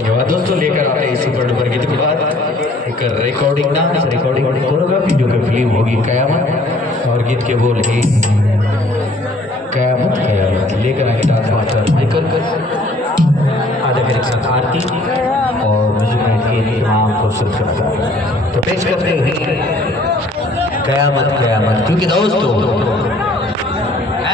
धन्यवाद दोस्तों लेकर आते हैं सुपर डुपर गीत के बाद एक रिकॉर्डिंग डांस रिकॉर्डिंग कोरियोग्राफी जो कि फ़िल्म होगी कयामत और गीत के बोल ही कयामत कयामत लेकर आगे डांस मास्टर माइकल कर आदि के साथ आरती और म्यूज़िक के लिए आम को सिर्फ़ तो पेश करते हैं कयामत कयामत क्योंकि दोस्तों